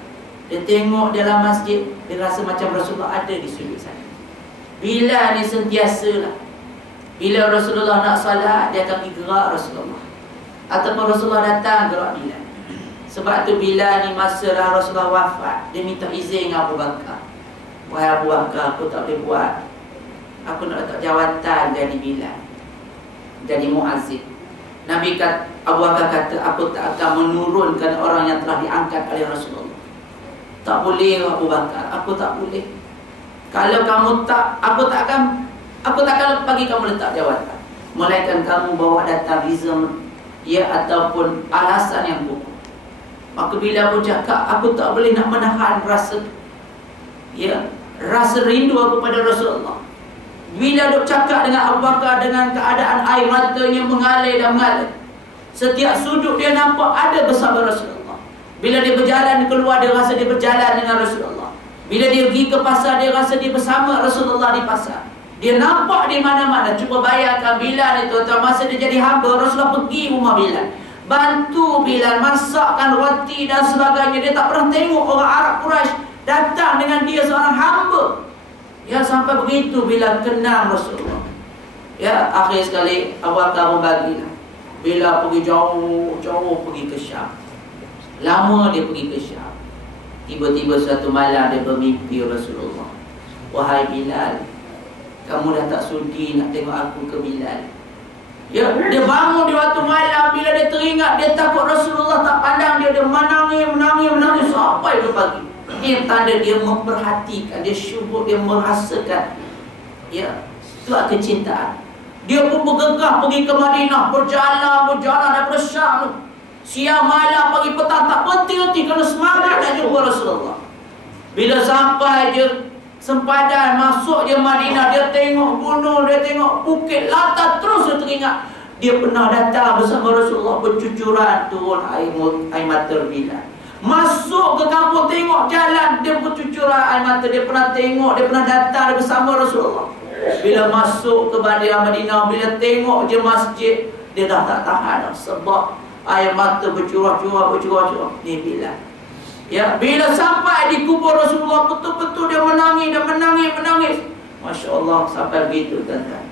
Dia tengok dalam masjid, dia rasa macam Rasulullah ada di sudut sana. Bila ni sentiasalah, bila Rasulullah nak salat, dia akan pergi gerak Rasulullah, ataupun Rasulullah datang gerak Bilal. Sebab tu bila ni masa Rasulullah wafat, dia minta izin dengan Abu Bakar. Wahai Abu Bakar, aku tak boleh buat, aku nak letak jawatan jadi Bilal, jadi muazzin. Nabi kata, Abu Bakar kata, aku tak akan menurunkan orang yang telah diangkat oleh Rasulullah. Tak boleh Abu Bakar, aku tak boleh. Kalau kamu tak, aku takkan bagi kamu letak jawatan, melainkan kamu bawa data reason, ya, ataupun alasan yang kukuh. Maka bila aku cakap, aku tak boleh nak menahan rasa, ya, rasa rindu aku pada Rasulullah. Bila duk cakap dengan Abu Bakar dengan keadaan air matanya mengalir dan mengalir, setiap sudut dia nampak ada bersama Rasulullah. Bila dia berjalan keluar, dia rasa dia berjalan dengan Rasulullah. Bila dia pergi ke pasar, dia rasa dia bersama Rasulullah di pasar. Dia nampak di mana-mana. Cuba bayangkan Bilal itu, masa dia jadi hamba, Rasulullah pergi rumah Bilal, bantu Bilal masakkan roti dan sebagainya. Dia tak pernah tengok orang Arab Quraisy datang dengan dia seorang hamba. Ya, sampai begitu Bilal kenal Rasulullah. Ya, akhir sekali Abu Bakar membagilah. Bilal pergi jauh pergi ke Syam. Lama dia pergi ke Syam. Tiba-tiba suatu malam dia bermimpi Rasulullah. Wahai Bilal, kamu dah tak sudi nak tengok aku ke Bilal? Ya, dia bangun di waktu malam. Bila dia teringat, dia takut Rasulullah tak pandang dia. Dia menangis sampai ke pagi. Ini tanda dia memperhatikan, dia syukur, dia merasakan, ya, itu kecintaan. Dia pun bergegas pergi ke Madinah, berjalan daripada Syam, siang malam pagi petang tak berhenti kerana semangat nak jumpa Rasulullah. Bila sampai dia sempadan masuk je Madinah, dia tengok gunung, dia tengok bukit, lantas terus dia teringat dia pernah datang bersama Rasulullah, bercucuran turun air mata Bilal. Masuk ke kampung, tengok jalan, dia bercucuran air mata. Dia pernah tengok, dia pernah datang bersama Rasulullah. Bila masuk ke Madinah, bila tengok je masjid, dia dah tak tahan dah, sebab air mata bercurah-curah. Ni Bilal. Ya, bila sampai di kubur Rasulullah, betul-betul dia menangis. Masya Allah, sampai begitu tuan-tuan.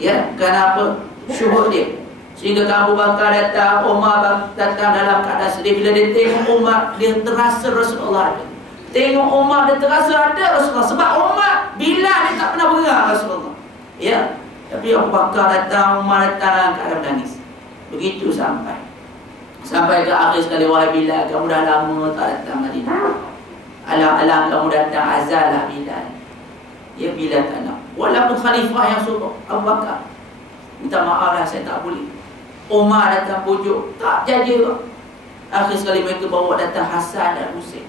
Ya, kenapa? Syuhud dia. Sehingga Abu Bakar datang, Umar datang dalam keadaan sedih. Bila dia tengok Umar, dia terasa Rasulullah ada. Tengok Umar, dia terasa ada Rasulullah. Sebab Umar, Bilal dia tak pernah bergerak Rasulullah. Ya, tapi Abu Bakar datang, Umar datang dalam keadaan menangis. Begitu sampai ke akhir sekali. Wahai Bilal, kamu dah lama tak datang Madinah. Alang-alang kamu datang, azallah Bilal. Ya, Bilal tak nak. Walaupun khalifah yang suruh, Abu Bakar, minta maaf lah, saya tak boleh. Umar datang pujuk, tak jadi. Akhir sekali mereka bawa datang Hasan dan Husain.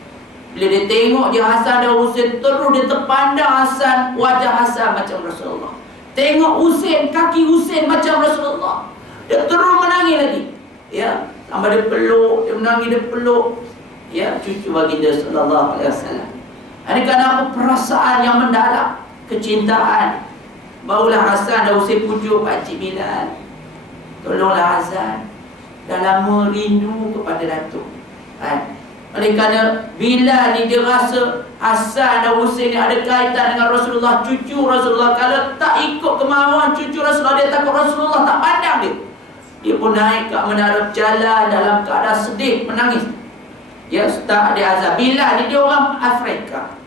Bila dia tengok je Hasan dan Husain, terus dia terpandang Hasan, wajah Hasan macam Rasulullah. Tengok Husain, kaki Husain macam Rasulullah. Dia terus menangis lagi. Ya, tambah dia peluk, dia menangis, dia peluk. Ya, cucu baginda sallallahu alaihi wasallam. Ini kerana perasaan yang mendalam, kecintaan. Barulah Hasan dan Husain pujuk Pakcik Bilal, tolonglah Hasan, dah lama rindu kepada Datuk. Oleh kerana Bilal ni dia rasa Hasan dan Husain ni ada kaitan dengan Rasulullah, cucu Rasulullah. Kalau tak ikut kemahuan cucu Rasulullah, dia takut Rasulullah tak pandang dia. Dia pun naik kat menara, jalan dalam keadaan sedih, menangis. Ya, tak ada azab. Bilal ni dia orang Afrika.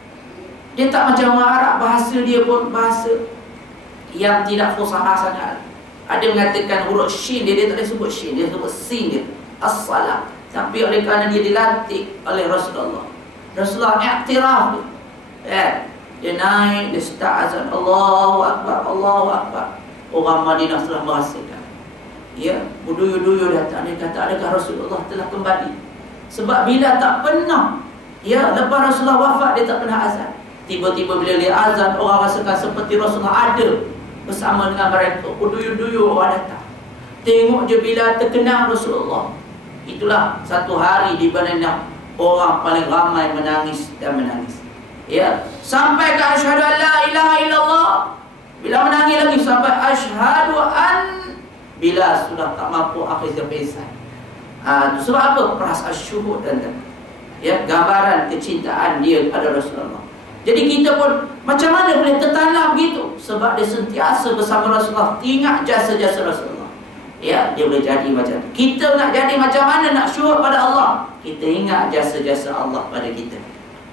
Dia tak macam orang Arab, bahasa dia pun bahasa yang tidak fusahah sangat. Ada mengatakan huruf shin dia tak boleh sebut shin, dia sebut sin dia, as-salam. Tapi oleh kerana dia dilatih oleh Rasulullah, Rasulullah iktiraf dia. Dia naik, dia start azan, Allahu Akbar, Allahu Akbar. Orang Madinah telah merasakan. Ya, berduyur-duyur datang. Dia kata, adakah Rasulullah telah kembali? Sebab bila tak pernah, ya, lepas Rasulullah wafat, dia tak pernah azan. Tiba-tiba bila dia azan, orang rasakan seperti Rasulullah ada bersama dengan mereka. Berduyur-duyur orang datang. Tengok je bila terkenal Rasulullah. Itulah satu hari di mana orang paling ramai menangis dan menangis. Ya, sampai ke asyhadu an la ilaha illallah. Bila menangis lagi sampai asyhadu an, bila sudah tak mampu akhir terpesat. Itu sebab apa? Perasaan syuhud dan ya, gambaran kecintaan dia pada Rasulullah. Jadi kita pun macam mana boleh tertanam begitu? Sebab dia sentiasa bersama Rasulullah, ingat jasa-jasa Rasulullah. Ya, dia boleh jadi macam tu. Kita nak jadi macam mana nak syuhud pada Allah? Kita ingat jasa-jasa Allah pada kita.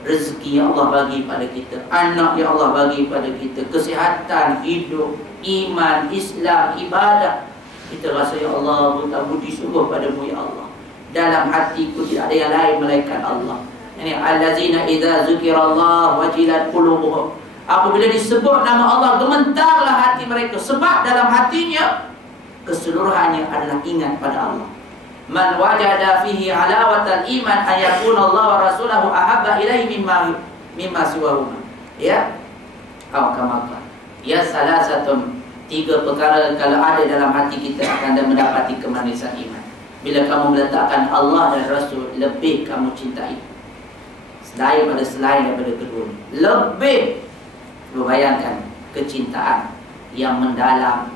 Rezeki yang Allah bagi pada kita, anak yang Allah bagi pada kita, kesihatan, hidup, iman, Islam, ibadah. Kita rasa, ya Allah, buta budi sungguh padamu ya Allah. Dalam hatiku tidak ada yang lain melainkan Allah. Ini allazina idza zukirallah wajilat qulubuhum. Apabila disebut nama Allah, gementarlah hati mereka, sebab dalam hatinya keseluruhannya adalah ingat pada Allah. Man wajada fihi halawatal iman ayakuna Allah wa rasulahu ahabba ilaihi mimma siwahuma. Ya, kama ya, salah satu 3 perkara kalau ada dalam hati kita akan mendapati kemanisan iman. Bila kamu meletakkan Allah dan Rasul, lebih kamu cintai selain daripada kedua ini. Lebih. Bayangkan kecintaan yang mendalam